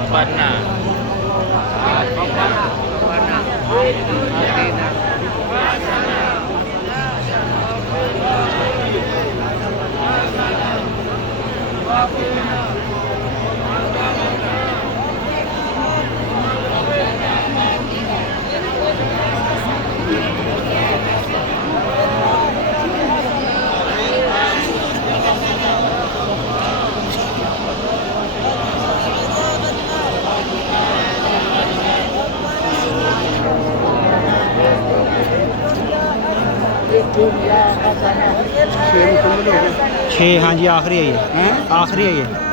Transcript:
apa na? छे हाँ जी आखिरी है ये, आखिरी है ये।